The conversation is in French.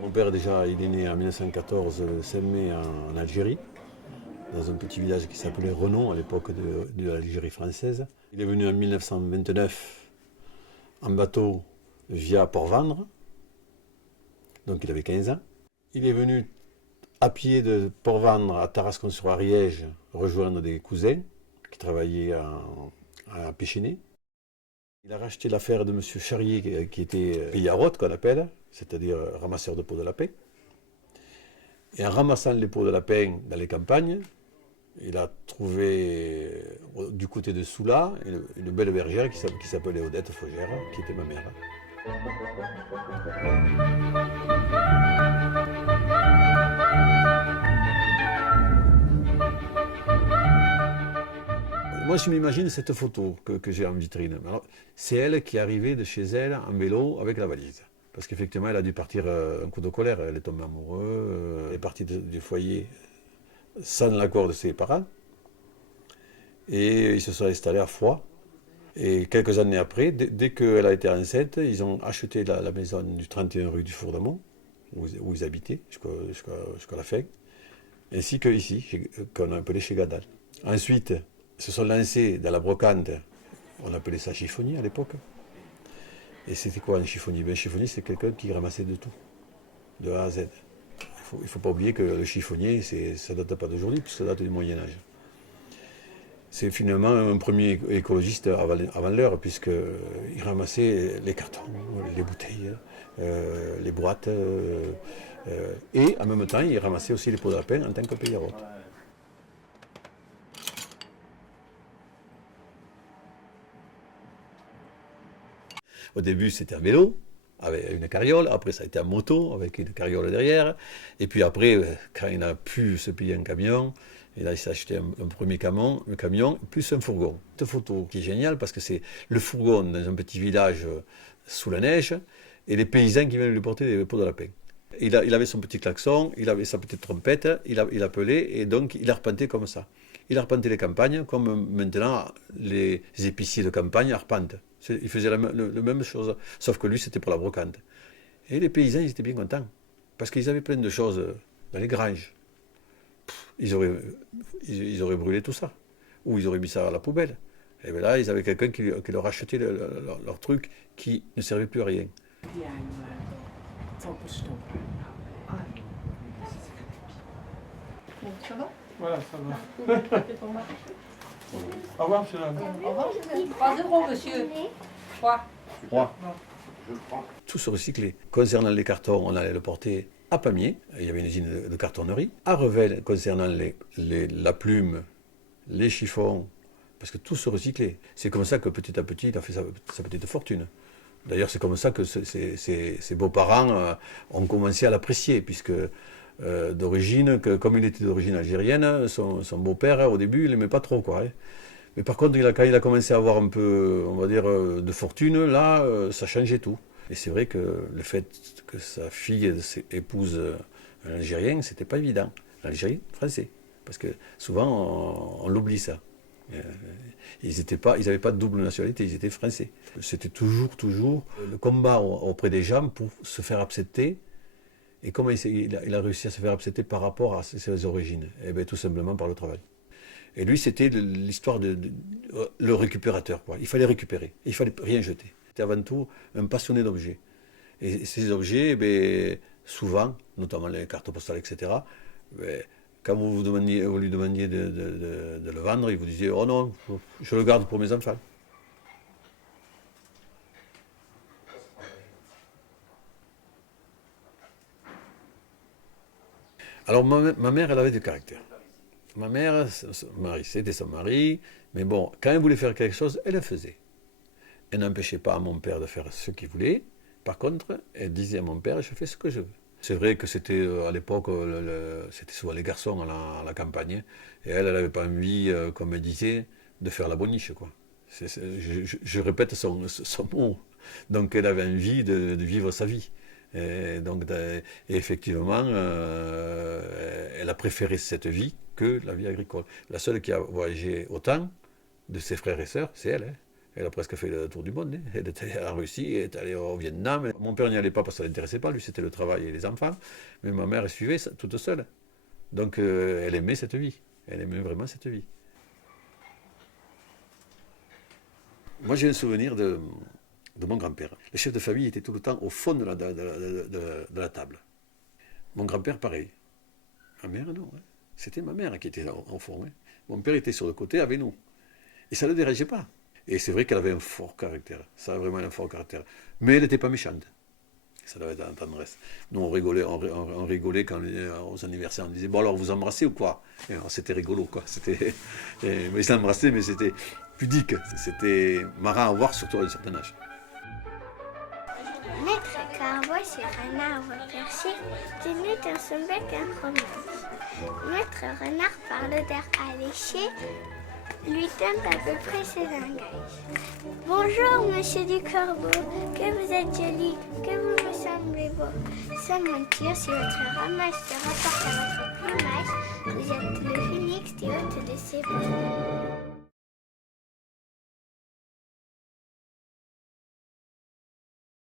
Mon père déjà, il est né en 1914, le 5 mai en Algérie, dans un petit village qui s'appelait Renon à l'époque de l'Algérie française. Il est venu en 1929 en bateau via Port-Vendre, donc il avait 15 ans. Il est venu à pied de Port-Vendre à Tarascon-sur-Ariège rejoindre des cousins qui travaillaient à Péchiné. Il a racheté l'affaire de M. Charrier qui était payarotte qu'on appelle, c'est-à-dire ramasseur de pots de lapin. Et en ramassant les pots de lapin dans les campagnes, il a trouvé du côté de Soula une belle bergère qui s'appelait Odette Faugère, qui était ma mère. Moi, je m'imagine cette photo que j'ai en vitrine. C'est elle qui est arrivée de chez elle en vélo avec la valise. Parce qu'effectivement, elle a dû partir un coup de colère. Elle est tombée amoureuse. Elle est partie du foyer sans l'accord de ses parents. Et ils se sont installés à Foix. Et quelques années après, dès qu'elle a été enceinte, ils ont acheté la maison du 31 rue du Four d'Amont, où ils habitaient jusqu'à la fin, ainsi qu'ici, qu'on a appelé chez Gadal. Ensuite, se sont lancés dans la brocante, on appelait ça chiffonnier à l'époque. Et c'était quoi un chiffonnier? Un chiffonnier, c'est quelqu'un qui ramassait de tout, de A à Z. Il ne faut pas oublier que le chiffonnier, ça ne date pas d'aujourd'hui, puisque ça date du Moyen-Âge. C'est finalement un premier écologiste avant l'heure, puisqu'il ramassait les cartons, les bouteilles, les boîtes, et en même temps, il ramassait aussi les pots de lapin en tant que payarotte. Au début, c'était un vélo, avec une carriole. Après, ça a été en moto, avec une carriole derrière. Et puis après, quand il n'a pu se payer un camion, il s'est acheté un premier camion, plus un fourgon. Cette photo qui est géniale, parce que c'est le fourgon dans un petit village sous la neige, et les paysans qui viennent lui porter des pots de lapin. Il avait son petit klaxon, il avait sa petite trompette, il appelait, et donc il arpentait comme ça. Il arpentait les campagnes, comme maintenant les épiciers de campagne arpentent. Il faisait la même chose, sauf que lui, c'était pour la brocante. Et les paysans, ils étaient bien contents, parce qu'ils avaient plein de choses dans les granges. Ils auraient brûlé tout ça, ou ils auraient mis ça à la poubelle. Et bien là, ils avaient quelqu'un qui leur achetait leur truc qui ne servait plus à rien. Ça va? Voilà, ça va. Au revoir, monsieur. Au revoir. 3 € monsieur. 3. Tout se recyclait. Concernant les cartons, on allait le porter à Pamiers, il y avait une usine de cartonnerie. À Revel, concernant la plume, les chiffons, parce que tout se recyclait. C'est comme ça que petit à petit, il a fait sa petite fortune. D'ailleurs, c'est comme ça que ses beaux-parents ont commencé à l'apprécier, puisque d'origine, comme il était d'origine algérienne, son beau-père, au début, il n'aimait pas trop, quoi. Hein. Mais par contre, quand il a commencé à avoir un peu, on va dire, de fortune, là, ça changeait tout. Et c'est vrai que le fait que sa fille épouse un Algérien, c'était pas évident. L'Algérien français. Parce que souvent, on l'oublie ça. Ils n'avaient pas de double nationalité, ils étaient français. C'était toujours le combat auprès des gens pour se faire accepter. Et comment il a réussi à se faire accepter par rapport à ses origines? Eh bien, tout simplement par le travail. Et lui, c'était l'histoire le récupérateur, quoi. Il fallait récupérer, il fallait rien jeter. C'était avant tout un passionné d'objets. Et ces objets, eh bien, souvent, notamment les cartes postales, etc., eh, quand vous lui demandiez de le vendre, il vous disait « Oh non, je le garde pour mes enfants ». Alors ma mère, elle avait du caractère. Ma mère, c'était son mari, mais bon, quand elle voulait faire quelque chose, elle le faisait. Elle n'empêchait pas à mon père de faire ce qu'il voulait. Par contre, elle disait à mon père, je fais ce que je veux. C'est vrai que c'était à l'époque, c'était souvent les garçons à la campagne, et elle n'avait pas envie, comme elle disait, de faire la boniche, quoi. Je répète son mot. Donc elle avait envie de vivre sa vie. Et donc, effectivement, elle a préféré cette vie que la vie agricole. La seule qui a voyagé autant de ses frères et sœurs, c'est elle. Hein. Elle a presque fait le tour du monde. Hein. Elle est allée en Russie, elle est allée au Vietnam. Mon père n'y allait pas parce que ça ne l'intéressait pas, lui c'était le travail et les enfants. Mais ma mère, elle suivait toute seule. Donc elle aimait cette vie. Elle aimait vraiment cette vie. Moi j'ai un souvenir de mon grand-père. Le chef de famille était tout le temps au fond de la table. Mon grand-père, pareil. Ma mère, non. Hein. C'était ma mère qui était en fond. Hein. Mon père était sur le côté avec nous. Et ça ne le dérangeait pas. Et c'est vrai qu'elle avait un fort caractère. Ça a vraiment un fort caractère. Mais elle n'était pas méchante. Ça devait être la tendresse. Nous, on rigolait quand aux anniversaires. On disait, bon alors, vous embrassez ou quoi? C'était rigolo, quoi. Mais je l'embrassais, mais c'était pudique. C'était marrant à voir, surtout à un certain âge. Maître Carboy sur un arbre perché tenait dans son bec un fromage. Maître Renard par l'odeur alléchée lui donne à peu près ses langages. Bonjour, monsieur du Corbeau, que vous êtes joli, que vous me semblez beau. Sans mentir, si votre ramage se rapporte à votre plumage, vous êtes le phénix des hôtes de ces bois.